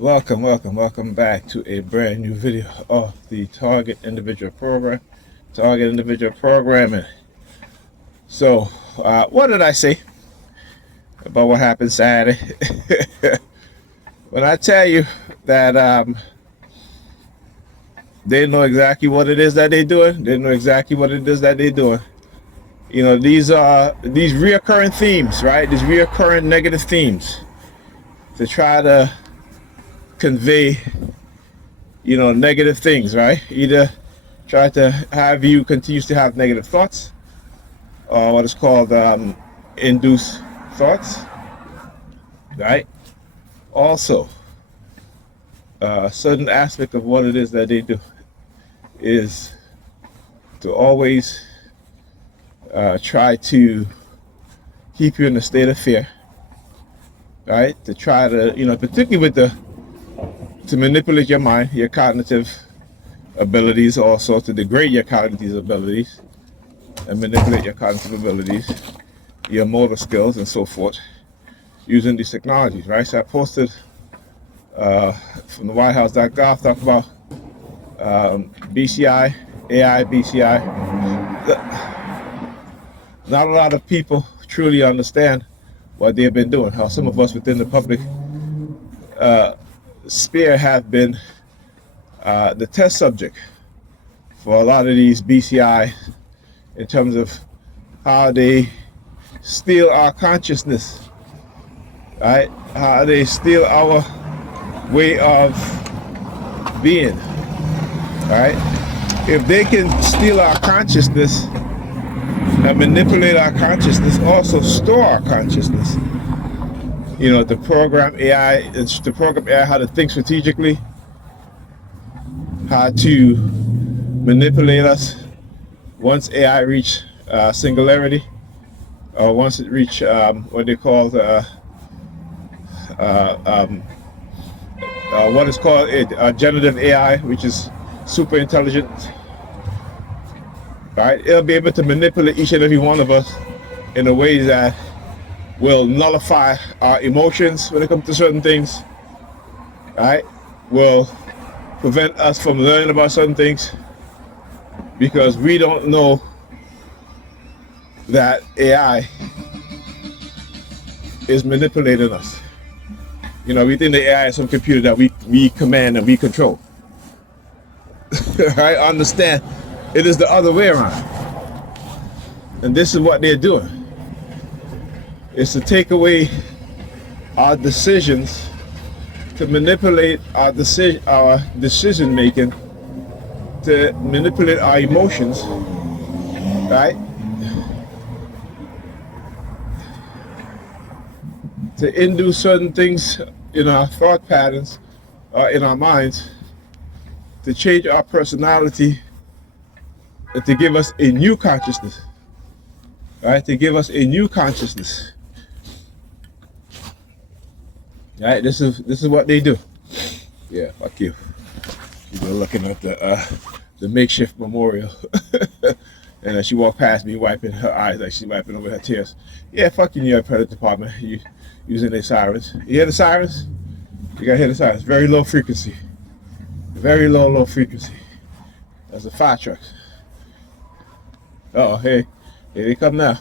Welcome back to a brand new video of the Target Individual Program. Target Individual Programming. So, what did I say about what happened Saturday? When I tell you that they know exactly what it is that they're doing, they know exactly what it is that they're doing. You know, these are these reoccurring themes, right? These reoccurring negative themes to try to convey, you know, negative things, right? Either try to have you continue to have negative thoughts, or what is called induced thoughts, right? Also, a certain aspect of what it is that they do is to always try to keep you in a state of fear, right? To try to, you know, particularly with to manipulate your mind, your cognitive abilities, also to degrade your cognitive abilities and manipulate your cognitive abilities, your motor skills, and so forth, using these technologies, right? So I posted from the WhiteHouse.gov, talk about BCI, AI, BCI. Not a lot of people truly understand what they've been doing. How some of us within the public sphere have been the test subject for a lot of these BCI in terms of how they steal our consciousness, right? How they steal our way of being, right? If they can steal our consciousness and manipulate our consciousness, also store our consciousness, you know, to program AI, how to think strategically, how to manipulate us once AI reach singularity, or once it reach what they call what is called generative AI, which is super intelligent, right? It'll be able to manipulate each and every one of us in a way that will nullify our emotions when it comes to certain things, right? Will prevent us from learning about certain things because we don't know that AI is manipulating us. You know, we think the AI is some computer that we command and we control. Right? Understand, it is the other way around. And this is what they're doing. Is to take away our decisions, to manipulate our decision making, to manipulate our emotions, right? To induce certain things in our thought patterns, in our minds, to change our personality, and to give us a new consciousness, right? To give us a new consciousness. Right, this is what they do. Yeah, fuck you. You were looking at the makeshift memorial, and then she walked past me, wiping her eyes like she's wiping over her tears. Yeah, fuck you, New York Police Department. You using their sirens? You hear the sirens? You gotta hear the sirens. Very low frequency. Very low frequency. That's the fire trucks. Oh, hey, here they come now.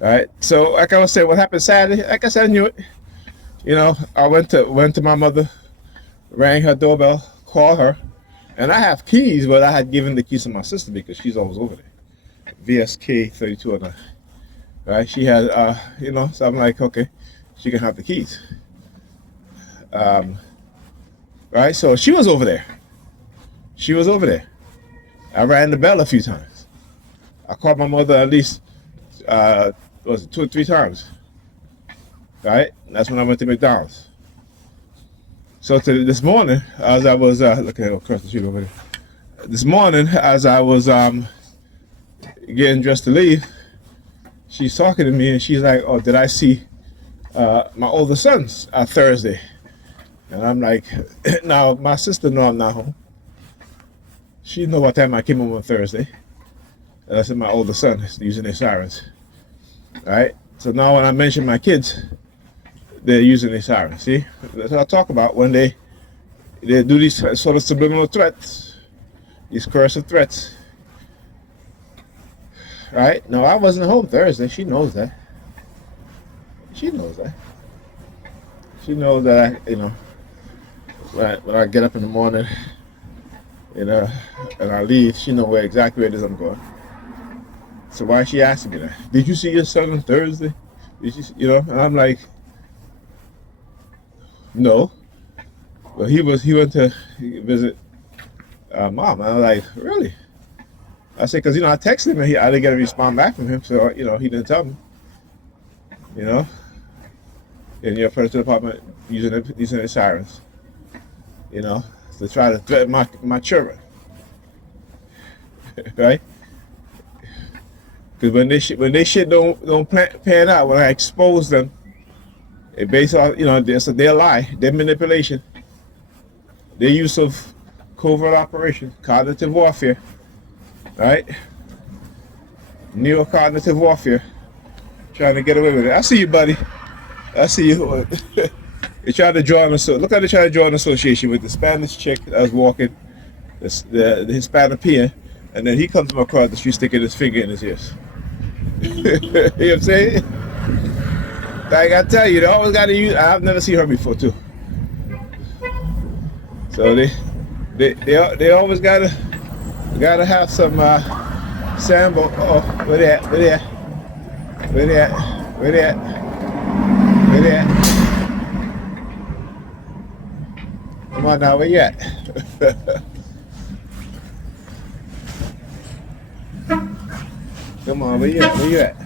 All right, so like I was saying, what happened Saturday? Like I said, I knew it. You know, I went to my mother, rang her doorbell, called her, and I have keys, but I had given the keys to my sister because she's always over there. VSK 3209. Right? She had, you know, so I'm like, okay, she can have the keys. Right? So she was over there. She was over there. I rang the bell a few times. I called my mother at least, was it 2 or 3 times? Right? That's when I went to McDonald's. So this morning, as I was looking across the street over there, this morning as I was getting dressed to leave, she's talking to me and she's like, "Oh, did I see my older sons Thursday?" And I'm like, "Now my sister know I'm not home. She know what time I came home on Thursday." That's my older son using their sirens. Right? So now when I mention my kids, they're using these sirens. See, that's what I talk about when they do these sort of subliminal threats, these coercive threats. Right? No, I wasn't home Thursday. She knows that. She knows that. She knows that when I get up in the morning, and I leave, she knows exactly where it is I'm going. So why is she asking me that? Did you see your son on Thursday? Did you, and I'm like, no. Well, he went to visit mom. And I'm like, really? I said, because I texted him and I didn't get a response back from him, so he didn't tell me. And you're approaching the apartment using the sirens, to try to threaten my children, right? Because when they shit don't pan out, when I expose them, it based on their lie, their manipulation, their use of covert operation, cognitive warfare, right? Neo-cognitive warfare, trying to get away with it. I see you, buddy. I see you. They tried to draw look how they tried to draw an association with the Spanish chick that was walking, the Hispanic peer, and then he comes from across the street sticking his finger in his ears. You know what I'm saying? I gotta tell you, they always gotta use. I've never seen her before too. So they always gotta have some sample. Oh, where they at? Where they at? Where they at? Where they at? Where they at? Come on now, where you at? Come on, where you at? Where you at?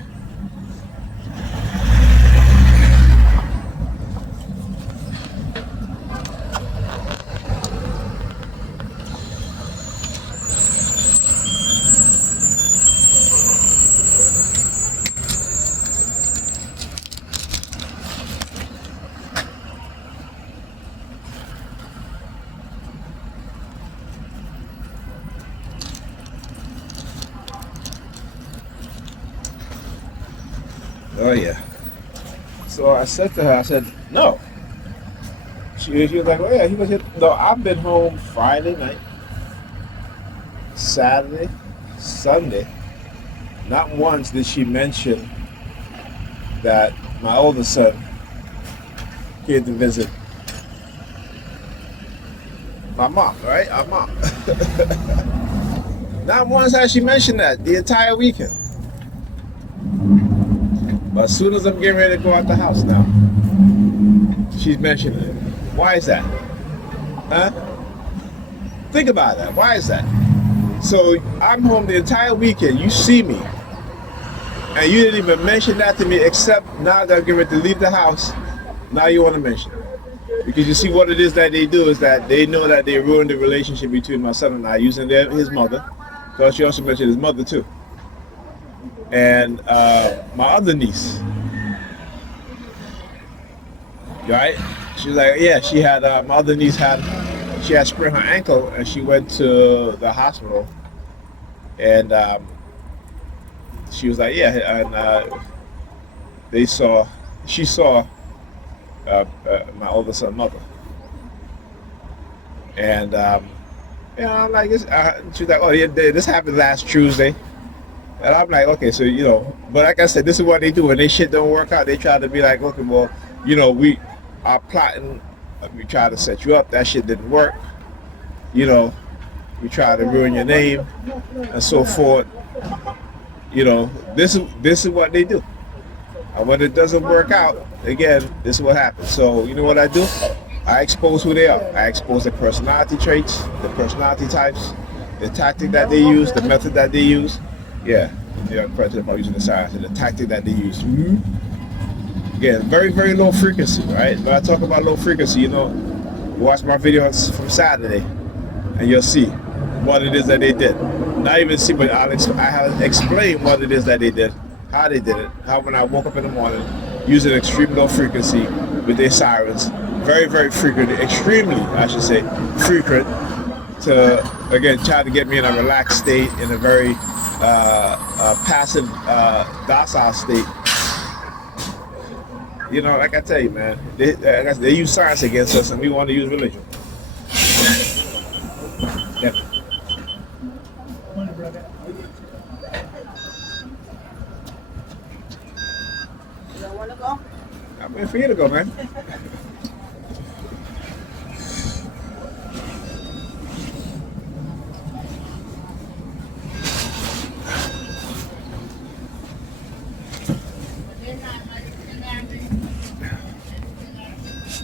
Oh yeah. So I said to her, I said, no. She was like, well, yeah, he was here. No, I've been home Friday night, Saturday, Sunday. Not once did she mention that my oldest son came to visit my mom, right? Our mom. Not once has she mentioned that the entire weekend. But as soon as I'm getting ready to go out the house now, she's mentioning it. Why is that? Huh? Think about that. Why is that? So I'm home the entire weekend. You see me. And you didn't even mention that to me, except now that I'm getting ready to leave the house, now you want to mention it. Because you see what it is that they do is that they know that they ruined the relationship between my son and I using his mother. Because she also mentioned his mother too. And my other niece, right? She's like, yeah, she had, my other niece had sprained her ankle and she went to the hospital. And she was like, yeah, and she saw my older son's mother. And, I'm like, she's like, oh, yeah, this happened last Tuesday. And I'm like, okay, so, but like I said, this is what they do. When they shit don't work out, they try to be like, okay, well, we are plotting, we try to set you up. That shit didn't work. We try to ruin your name and so forth. This is what they do. And when it doesn't work out, again, this is what happens. So, you know what I do? I expose who they are. I expose their personality traits, the personality types, the tactic that they use, the method that they use. Yeah, president using the science and the tactic that they use. Again, very, very low frequency, right? When I talk about low frequency, watch my videos from Saturday and you'll see what it is that they did. Not even see, but I have explained what it is that they did, how they did it, how when I woke up in the morning, using extreme low frequency with their sirens, very, very frequent, extremely, I should say, frequent, to, again, try to get me in a relaxed state, in a very passive, docile state. You know, like I tell you, man, they use science against us, and we want to use religion. Yeah. You don't want to go? I'm waiting for you to go, man.